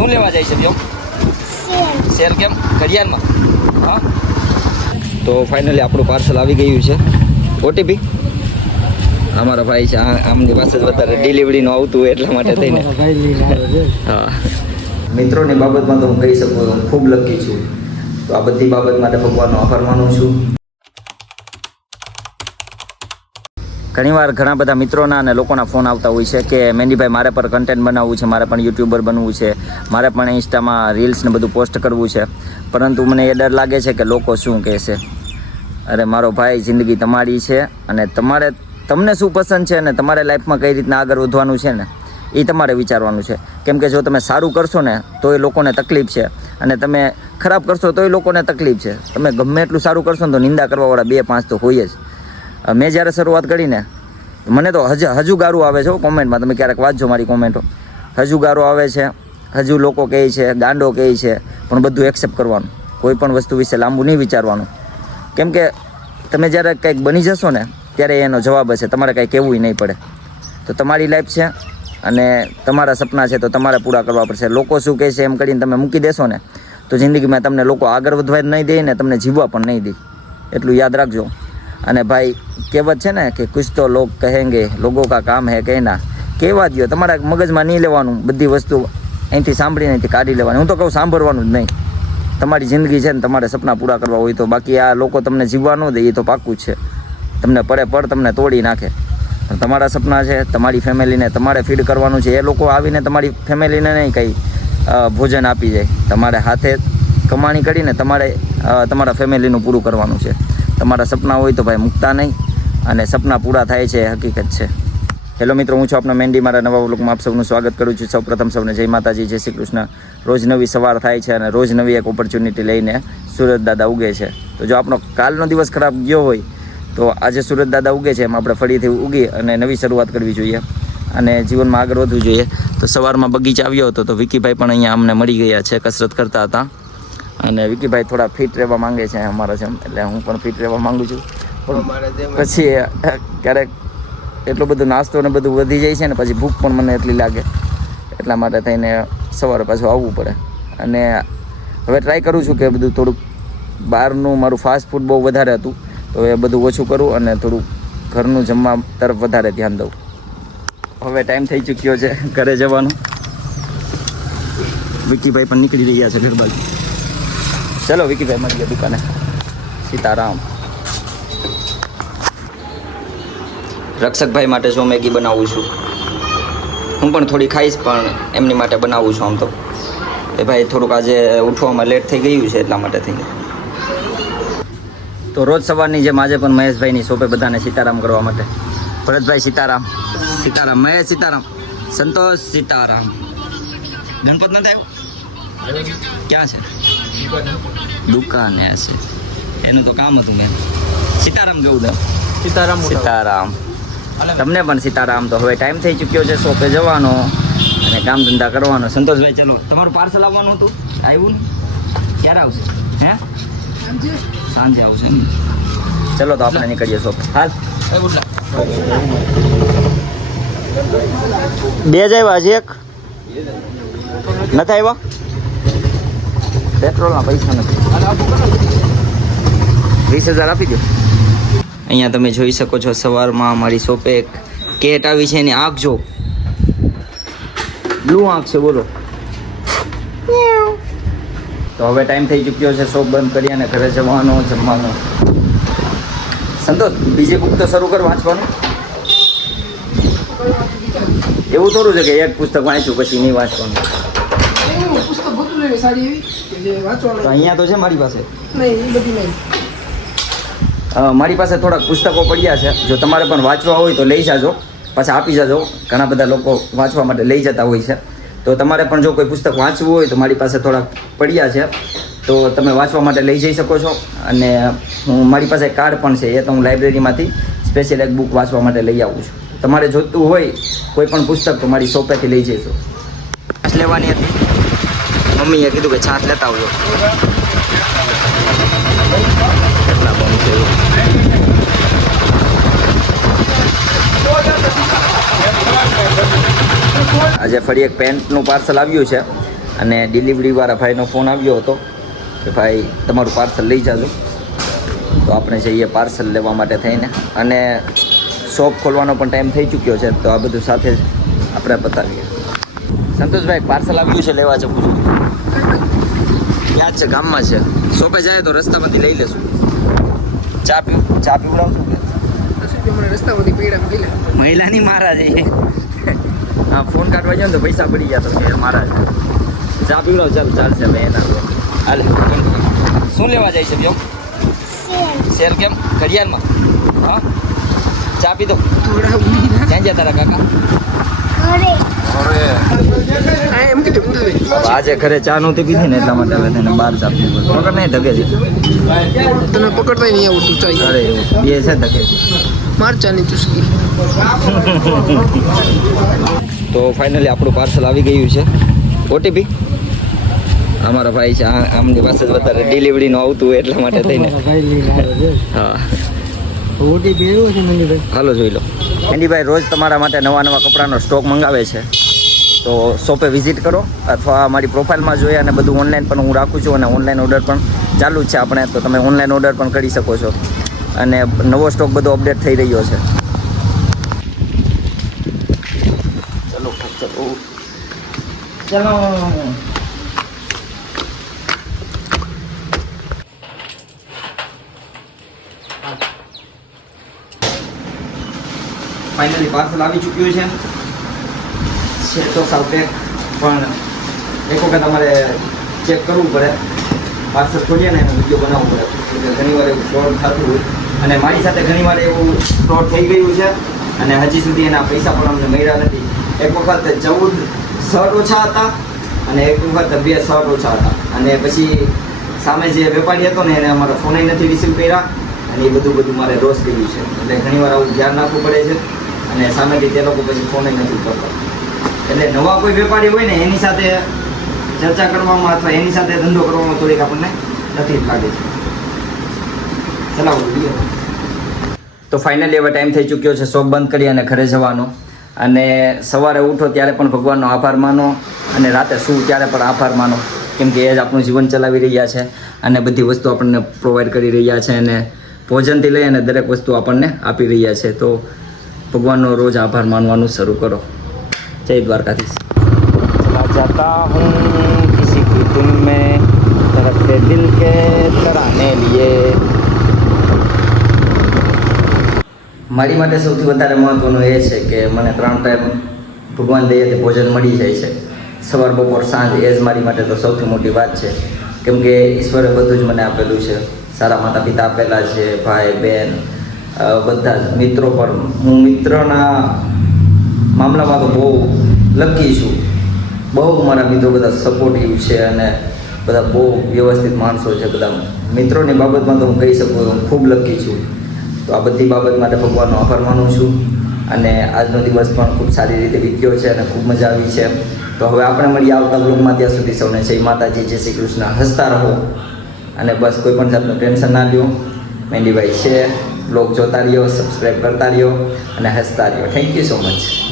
શું લેવા જાય છે બ્યો? શેર કેમ? ઘડિયાળમાં? હા. તો ફાઇનલી આપણું પાર્સલ આવી ગયું છે. ઓટીપી અમારા ભાઈ છે, આમની પાસે જ વધારે ડિલિવરીનું આવતું હોય એટલા માટે થઈને. હા, મિત્રોની બાબતમાં તો હું કહી શકું હું ખૂબ લકી છું. તો આ બધી બાબત માટે ભગવાનનો આભાર માનું છું. ઘણીવાર ઘણા બધા મિત્રોના અને લોકોના ફોન આવતા હોય છે કે મેંદીભાઈ મારે પણ કન્ટેન્ટ બનાવવું છે, મારે પણ યુટ્યુબર બનવું છે, મારે પણ ઇન્સ્ટામાં રીલ્સ ને બધું પોસ્ટ કરવું છે, પરંતુ મને એ ડર લાગે છે કે લોકો શું કહેશે. અરે મારો ભાઈ, જિંદગી તમારી છે અને તમને શું પસંદ છે અને તમારે લાઈફમાં કઈ રીતના આગળ વધવાનું છે ને એ તમારે વિચારવાનું છે. કેમ કે જો તમે સારું કરશો ને તો એ લોકોને તકલીફ છે, અને તમે ખરાબ કરશો તો એ લોકોને તકલીફ છે. તમે ગમે એટલું સારું કરશો ને તો નિંદા કરવાવાળા 2-5 તો હોય જ. મેં જ્યારે શરૂઆત કરીને મને તો હજુ ગારું આવે છે કોમેન્ટમાં, તમે ક્યારેક વાંચજો મારી કોમેન્ટો. હજુ ગારો આવે છે, હજુ લોકો કહે છે, ગાંડો કહે છે, પણ બધું એક્સેપ્ટ કરવાનું. કોઈ પણ વસ્તુ વિશે લાંબુ નહીં વિચારવાનું. કેમ કે તમે જ્યારે કંઈક બની જશો ને ત્યારે એનો જવાબ હશે, તમારે કાંઈ કહેવું નહીં પડે. તો તમારી લાઈફ છે અને તમારા સપના છે તો તમારે પૂરા કરવા પડશે. લોકો શું કહે છે એમ કરીને તમે મૂકી દેશો ને તો જિંદગીમાં તમને લોકો આગળ વધવા નહીં દે ને તમને જીવવા પણ નહીં દે. એટલું યાદ રાખજો. અને ભાઈ, કહેવત છે ને કે કુછ તો લોગ કહેંગે, લોગો કા કામ હે કહેના. કહેવા દો, તમારા મગજમાં નહીં લેવાનું. બધી વસ્તુ અહીંથી સાંભળીને અહીંથી કાઢી લેવાની. હું તો કહું સાંભળવાનું જ નહીં. તમારી જિંદગી છે ને તમારે સપના પૂરા કરવા હોય તો. બાકી આ લોકો તમને જીવવા ન દે એ તો પાક્કું જ છે. તમને પડ તમને તોડી નાખે. તમારા સપના છે, તમારી ફેમિલીને તમારે ફીડ કરવાનું છે. એ લોકો આવીને તમારી ફેમિલીને નહીં કંઈ ભોજન આપી જાય. તમારે હાથે કમાણી કરીને તમારે તમારા ફેમિલીનું પૂરું કરવાનું છે. તમારા સપના હોય તો ભાઈ મૂકતા નહીં, અને સપના પૂરા થાય છે એ હકીકત છે. હેલો મિત્રો, હું છું આપનો મેન્ડી. મારા નવા વ્લોગમાં આપ સૌનું સ્વાગત કરું છું. સૌપ્રથમ સૌને જય માતાજી, જય શ્રી કૃષ્ણ. રોજ નવી સવાર થાય છે અને રોજ નવી એક ઓપોર્ચ્યુનિટી લઈને સુરત દાદા ઉગે છે. તો જો આપણો કાલનો દિવસ ખરાબ ગયો હોય તો આજે સુરત દાદા ઉગે છે એમ આપણે ફરીથી ઉગી અને નવી શરૂઆત કરવી જોઈએ અને જીવનમાં આગળ વધવું જોઈએ. તો સવારમાં બગીચા આવ્યો હતો તો વિકીભાઈ પણ અહીંયા અમને મળી ગયા છે, કસરત કરતા હતા. અને વિકીભાઈ થોડા ફિટ રહેવા માંગે છે અમારા જેમ, એટલે હું પણ ફિટ રહેવા માંગુ છું. પણ પછી ક્યારેક એટલો બધો નાસ્તો ને બધું વધી જાય છે ને પછી ભૂખ પણ મને એટલી લાગે, એટલા માટે થઈને સવારે પાછું આવવું પડે. અને હવે ટ્રાય કરું છું કે બધું થોડુંક બહારનું મારું ફાસ્ટ ફૂડ બહુ વધારે હતું તો એ બધું ઓછું કરું અને થોડુંક ઘરનું જમવા તરફ વધારે ધ્યાન દઉં. હવે ટાઈમ થઈ ચૂક્યો છે ઘરે જવાનું. વિકીભાઈ પણ નીકળી રહ્યા છે ઘર બાજુ. ચલો વિકીભાઈ મળીએ દુકાને. સીતારામ. રક્ષકભાઈ માટે જો મેગી બનાવું છું. હું પણ થોડી ખાઈશ પણ એમની માટે બનાવું છું. આમ તો એ ભાઈ થોડુંક આજે ઉઠવામાં લેટ થઈ ગયું છે એટલા માટે થઈને. તો રોજ સવારની જેમ આજે પણ મહેશભાઈની શોપે બધાને સીતારામ કરવા માટે. ભરતભાઈ સીતારામ. સીતારામ. મહેશ સીતારામ. સંતોષ સીતારામ. ગણપત નથી આવ્યો? ક્યાં છે? દુકાને છે. એનું તો કામ હતું મેં. સીતારામ કેવું દે? સીતારામ. સીતારામ. તમને પણ સીતારામ. તો હવે ટાઈમ થઈ ચૂક્યો છે શોપે જવાનો અને કામ ધંધા કરવાનો. સંતોષભાઈ ચલો, તમારું પાર્સલ આવવાનું હતું, આવ્યું ને? ક્યારે આવશે? હે? સાંજે આવશે એમ? ચલો તો આપણે નીકળીએ શોપે. હાલ. 2 જ આવ્યા, હજી 1 નથી આવ્યા. પેટ્રોલના પૈસા નથી. 20,000 આપી દો. અહીંયા તમે જોઈ શકો છો સવારમાં અમારી શોપે એક કેટ આવી છે. એની આંખ જો, બ્લુ આંખ છે. બોલો. તો હવે ટાઈમ થઈ ચૂક્યો છે શોપ બંધ કરી અને ઘરે જવાનો, જમવાનો. સંતોષ, બીજી બુક તો શરૂ કર વાંચવાનું. એવું થોડું છે કે એક પુસ્તક વાંચ્યું પછી નહીં વાંચવાનું. તો અહીંયા તો છે મારી પાસે. મારી પાસે થોડાક પુસ્તકો પડ્યા છે. જો તમારે પણ વાંચવા હોય તો લઈ જાજો, પાછા આપી જાજો. ઘણા બધા લોકો વાંચવા માટે લઈ જતા હોય છે. તો તમારે પણ જો કોઈ પુસ્તક વાંચવું હોય તો મારી પાસે થોડાક પડ્યા છે, તો તમે વાંચવા માટે લઈ જઈ શકો છો. અને મારી પાસે કાર્ડ પણ છે, એ તો હું લાઇબ્રેરીમાંથી સ્પેશિયલ એક બુક વાંચવા માટે લઈ આવું છું. તમારે જોઈતું હોય કોઈ પણ પુસ્તક તો મારી શોપેથી લઈ જઈશું. છાશ લેવાની હતી, મમ્મીએ કીધું કે છાશ લેતા આવજો. કેટલા બમ છે. આજે ફરી એક પેન્ટનું પાર્સલ આવ્યું છે અને ડિલિવરીવાળા ભાઈનો ફોન આવ્યો હતો કે ભાઈ તમારું પાર્સલ લઈ જાજો. તો આપણે જઈએ પાર્સલ લેવા માટે થઈને, અને શોપ ખોલવાનો પણ ટાઈમ થઈ ચૂક્યો છે. તો આ બધું સાથે જ આપણે બતાવીએ. સંતોષભાઈ પાર્સલ આવ્યું છે, લેવા જવું છું. ક્યાં છે? ગામમાં છે. શોપે જાય તો રસ્તામાંથી લઈ લેશું. ચા પીવડાવશું કે મહિલાની મારા છે. હા, ફોન કાઢવા જાવ ને તો પૈસા પડી ગયા તો મારા છે. ચા પીવડાવ, ચાલો ચાલશે. ભાઈ એના હાલે. શું લેવા જાય છે બ્યો? શેર. કેમ? ઘડિયાળમાં? હા, ચા પી દો. ક્યાં ગયા તારા કાકા? આજે ઘરે ચા નહોતી પીધી ને એટલા માટે હવે તેને બહાર ચા પીવું. પકડ નહીં ધકે છે તને, પકડતા નહીં આવડતું ચા. અરે બે છે ધકે માર ચા ની ચુસ્કી. તો ફાઇનલી આપણું પાર્સલ આવી ગયું છે. ઓટીપી અમારા ભાઈ છે, આમની પાસે જ વધારે ડિલિવરીનું આવતું હોય એટલા માટે થઈને. હા, ઓટીપી આવ્યું છે મંદીભાઈ. હાલો જોઈ લો. મંદીભાઈ રોજ તમારા માટે નવા નવા કપડાનો સ્ટોક મંગાવે છે. તો શોપે વિઝિટ કરો, અથવા મારી પ્રોફાઇલમાં જોઈએ, અને બધું ઓનલાઈન પણ હું રાખું છું, અને ઓનલાઈન ઓર્ડર પણ ચાલુ જ છે આપણે. તો તમે ઓનલાઈન ઓર્ડર પણ કરી શકો છો, અને નવો સ્ટોક બધો અપડેટ થઈ રહ્યો છે. ચલો ચલો ચલો. ફાઇનલી પાર્સલ આવી ચૂક્યું છે તો સાવ પેક, પણ એક વખત અમારે ચેક કરવું પડે. પાર્સલ ખોલીએ ને એનો વિડીયો બનાવવો પડે, ઘણીવાર એવું ફ્રોડ થતું હોય, અને મારી સાથે ઘણીવાર એવું ફ્રોડ થઈ ગયું છે, અને હજી સુધી એના પૈસા પણ અમને મળ્યા નથી. એક વખત 14 શર્ટ ઓછા હતા, અને એક વખત 2 શર્ટ ઓછા હતા, અને પછી સામે જે વેપારી હતો ને એને અમારા ફોન નથી રિસીવ કર્યા, અને એ બધું મારે રોસ કર્યું છે. એટલે ઘણીવાર આવું ધ્યાન રાખવું પડે છે, અને સામેથી તે લોકો પછી ફોન નથી કરતા. એટલે નવા કોઈ વેપારી હોય ને એની સાથે ચર્ચા કરવામાં અથવા એની સાથે ધંધો કરવામાં થોડીક આપણને તકલીફ લાગે છે. ચલાવો. તો ફાઇનલી હવે ટાઈમ થઈ ચૂક્યો છે શોપ બંધ કરી અને ઘરે જવાનો. અને સવારે ઉઠો ત્યારે પણ ભગવાનનો આભાર માનો, અને રાતે સૂવ ત્યારે પણ આભાર માનો, કેમ કે એ જ આપણું જીવન ચલાવી રહ્યા છે, અને બધી વસ્તુ આપણને પ્રોવાઈડ કરી રહ્યા છે, અને ભોજનથી લઈ અને દરેક વસ્તુ આપણને આપી રહ્યા છે. તો ભગવાનનો રોજ આભાર માનવાનું શરૂ કરો. જય દ્વારકાધીશ. ચલા જાતા હું કિસી કી ધૂન મેં ધડકતે દિલ કે તરાને લીએ. મારી માટે સૌથી વધારે મહત્વનું એ છે કે મને 3 ટાઈમ ભગવાન દયાથી ભોજન મળી જાય છે, સવાર બપોર સાંજ. એ જ મારી માટે તો સૌથી મોટી વાત છે, કેમ કે ઈશ્વરે બધું જ મને આપેલું છે. સારા માતા પિતા આપેલા છે, ભાઈ બહેન બધા જ, મિત્રો પણ. હું મિત્રના મામલામાં તો બહુ લકી છું. બહુ મારા મિત્રો બધા સપોર્ટિવ છે, અને બધા બહુ વ્યવસ્થિત માણસો છે. બધા મિત્રોની બાબતમાં તો હું કહી શકું હું ખૂબ લકી છું. તો આ બધી બાબત માટે ભગવાનનો આભાર માનું છું. અને આજનો દિવસ પણ ખૂબ સારી રીતે વીત્યો છે, અને ખૂબ મજા આવી છે. તો હવે આપણે મળીએ આવતા બ્લોગમાં. ત્યાં સુધી સૌને જય માતાજી, જય શ્રી કૃષ્ણ. હસતા રહો, અને બસ કોઈ પણ જાતનું ટેન્શન ના લ્યો. મહેંદીભાઈ છે, બ્લોગ જોતા રહ્યો, સબસ્ક્રાઈબ કરતા રહ્યો, અને હસતા રહ્યો. Thank you so much.